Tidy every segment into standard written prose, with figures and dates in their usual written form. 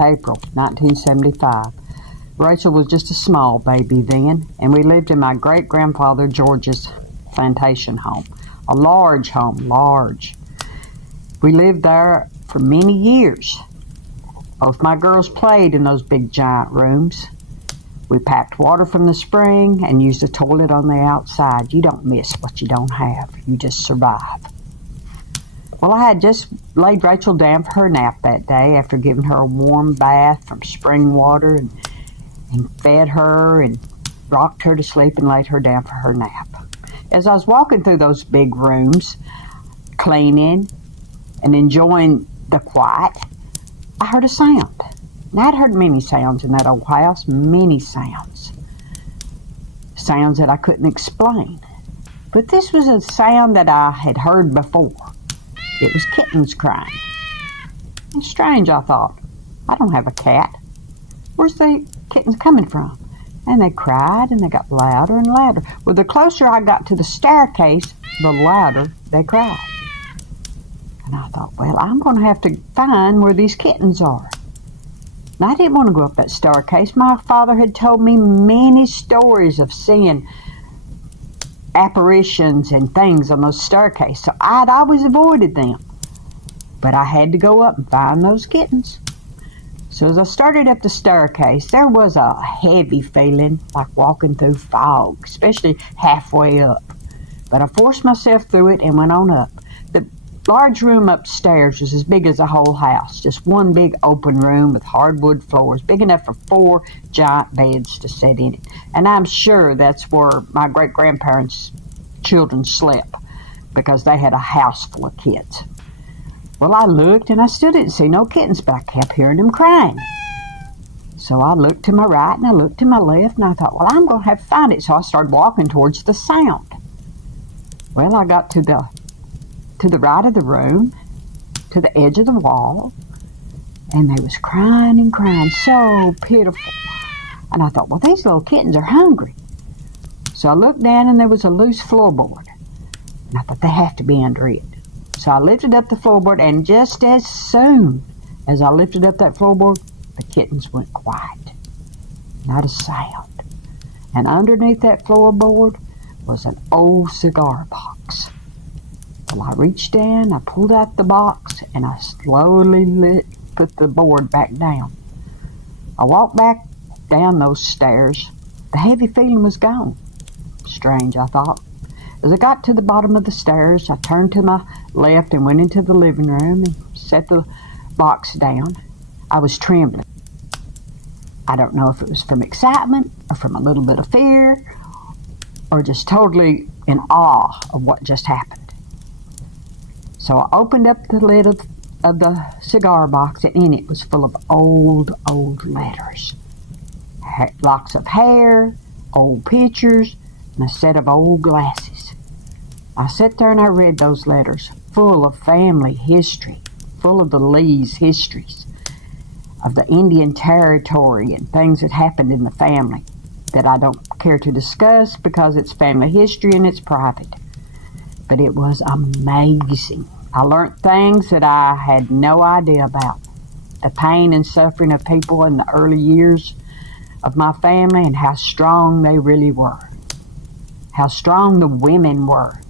April 1975. Rachel was just a small baby then, and we lived in my great-grandfather George's plantation home. A large home, large. We lived there for many years. Both my girls played in those big giant rooms. We packed water from the spring and used the toilet on the outside. You don't miss what you don't have. You just survive. Well, I had just laid Rachel down for her nap that day after giving her a warm bath from spring water and fed her and rocked her to sleep and laid her down for her nap. As I was walking through those big rooms, cleaning and enjoying the quiet, I heard a sound. And I'd heard many sounds in that old house, many sounds. Sounds that I couldn't explain. But this was a sound that I had heard before. It was kittens crying. It's strange, I thought. I don't have a cat. Where's the kittens coming from? And they cried, and they got louder and louder. Well, the closer I got to the staircase, the louder they cried. And I thought, well, I'm going to have to find where these kittens are. And I didn't want to go up that staircase. My father had told me many stories of seeing apparitions and things on those staircases, so I'd always avoided them. But I had to go up and find those kittens. So as I started up the staircase, there was a heavy feeling like walking through fog, especially halfway up. But I forced myself through it and went on up. The large room upstairs was as big as the whole house, just one big open room with hardwood floors, big enough for 4 giant beds to sit in it. And I'm sure that's where my great-grandparents' children slept, because they had a house full of kids. Well, I looked, and I still didn't see no kittens, but I kept hearing them crying. So I looked to my right, and I looked to my left, and I thought, well, I'm going to have to find it. So I started walking towards the sound. Well, I got to the right of the room, to the edge of the wall, and they was crying and crying, so pitiful. And I thought, well, these little kittens are hungry. So I looked down, and there was a loose floorboard. And I thought, they have to be under it. So I lifted up the floorboard, and just as soon as I lifted up that floorboard, the kittens went quiet. Not a sound. And underneath that floorboard was an old cigar box. Well, I reached down, I pulled out the box, and I slowly put the board back down. I walked back down those stairs. The heavy feeling was gone. Strange, I thought. As I got to the bottom of the stairs, I turned to my left and went into the living room and set the box down. I was trembling. I don't know if it was from excitement or from a little bit of fear or just totally in awe of what just happened. So I opened up the lid of the cigar box, and in it was full of old letters. Locks of hair, old pictures, and a set of old glasses. I sat there and I read those letters, full of family history, full of the Lee's histories, of the Indian Territory and things that happened in the family that I don't care to discuss because it's family history and it's private. But it was amazing. I learned things that I had no idea about. The pain and suffering of people in the early years of my family and how strong they really were. How strong the women were,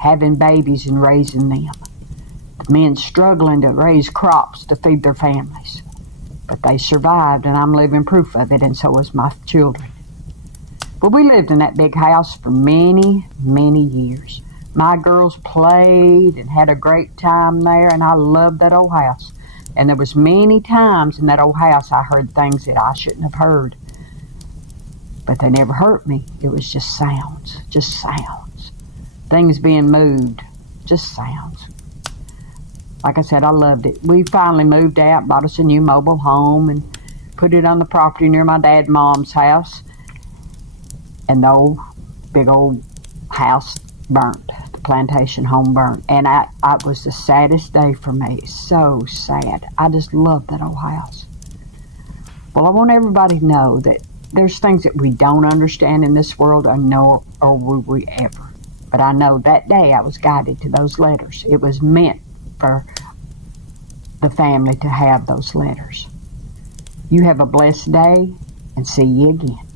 having babies and raising them. The men struggling to raise crops to feed their families. But they survived, and I'm living proof of it, and so is my children. But we lived in that big house for many, many years. My girls played and had a great time there, and I loved that old house. And there was many times in that old house I heard things that I shouldn't have heard. But they never hurt me. It was just sounds. Things being moved, just sounds. Like I said, I loved it. We finally moved out, bought us a new mobile home, and put it on the property near my dad and mom's house. And the big old house burnt. The plantation home burnt. And it was the saddest day for me. So sad. I just loved that old house. Well, I want everybody to know that there's things that we don't understand in this world, or will we ever. But I know that day I was guided to those letters. It was meant for the family to have those letters. You have a blessed day, and see you again.